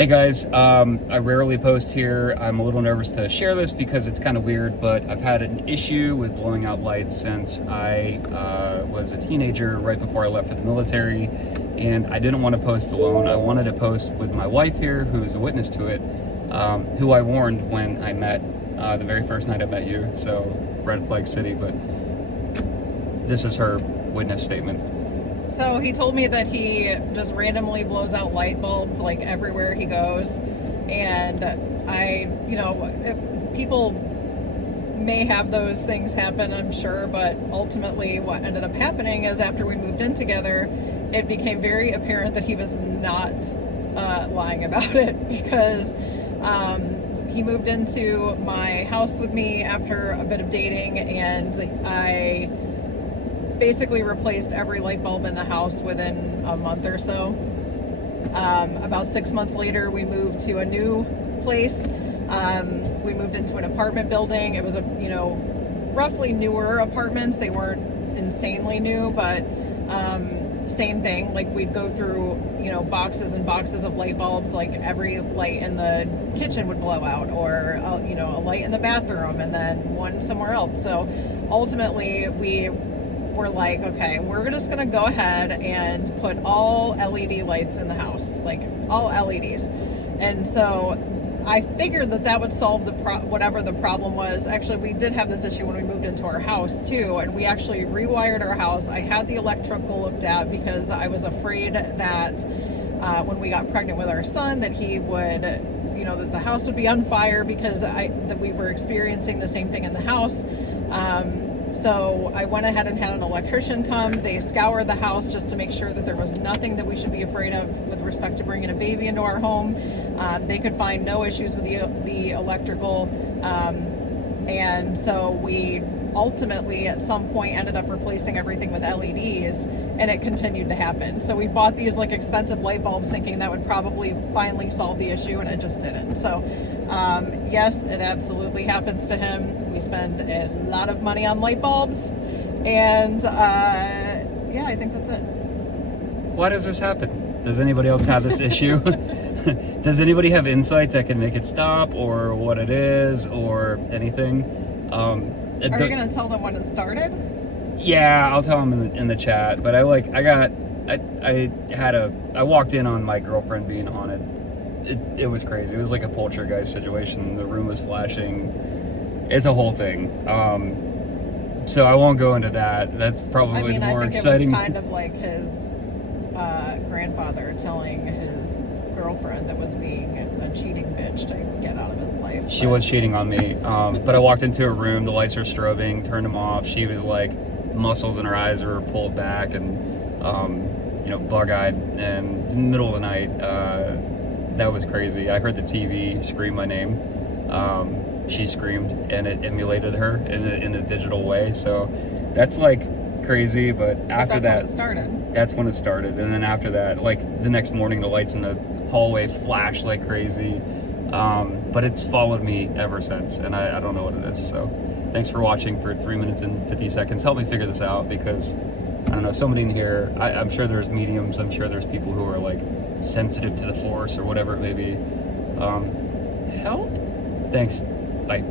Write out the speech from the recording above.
Hey guys, I rarely post here. I'm a little nervous to share this because it's kind of weird, but I've had an issue with blowing out lights since I was a teenager right before I left for the military, and I didn't want to post alone. I wanted to post with my wife here, who is a witness to it, who I warned when I met, the very first night I met you, so Red Flag City, but this is her witness statement. So he told me that he just randomly blows out light bulbs like everywhere he goes. And people may have those things happen, I'm sure, but ultimately what ended up happening is after we moved in together, it became very apparent that he was not lying about it because he moved into my house with me after a bit of dating, and I basically replaced every light bulb in the house within a month or so. About 6 months later, we moved to a new place. We moved into an apartment building. It was roughly newer apartments. They weren't insanely new, but same thing. Like, we'd go through, boxes and boxes of light bulbs. Like, every light in the kitchen would blow out, or a light in the bathroom, and then one somewhere else. So ultimately, we're like, okay, we're just gonna go ahead and put all LED lights in the house, like all LEDs. And so I figured that would solve whatever the problem was. Actually, we did have this issue when we moved into our house too, and we actually rewired our house. I had the electrical looked at because I was afraid that when we got pregnant with our son, that he would, that the house would be on fire because that we were experiencing the same thing in the house. So I went ahead and had an electrician come. They scoured the house just to make sure that there was nothing that we should be afraid of with respect to bringing a baby into our home. They could find no issues with the electrical. And so we ultimately at some point ended up replacing everything with LEDs, and it continued to happen. So we bought these expensive light bulbs thinking that would probably finally solve the issue, and it just didn't. So yes, it absolutely happens to him. We spend a lot of money on light bulbs, and I think that's it. Why does this happen? Does anybody else have this issue? Does anybody have insight that can make it stop, or what it is, or anything? Are you gonna tell them when it started? Yeah, I'll tell them in the chat. But I walked in on my girlfriend being haunted. It was crazy. It was like a poltergeist situation. The room was flashing. It's a whole thing. So I won't go into that. That's probably more exciting. It was kind of like his grandfather telling his girlfriend that was being a cheating bitch to get out of his life. She was cheating on me. But I walked into a room, the lights were strobing, turned them off. She was like, muscles in her eyes were pulled back and, bug-eyed. And in the middle of the night, that was crazy. I heard the TV scream my name. She screamed, and it emulated her in a digital way. So that's crazy. But after that, that's when it started. And then after that, the next morning, the lights in the hallway flashed like crazy. But it's followed me ever since, and I don't know what it is. So thanks for watching for 3 minutes and 50 seconds. Help me figure this out, because I don't know, somebody in here, I'm sure there's mediums, I'm sure there's people who are sensitive to the force or whatever it may be. Help? Thanks. Bye.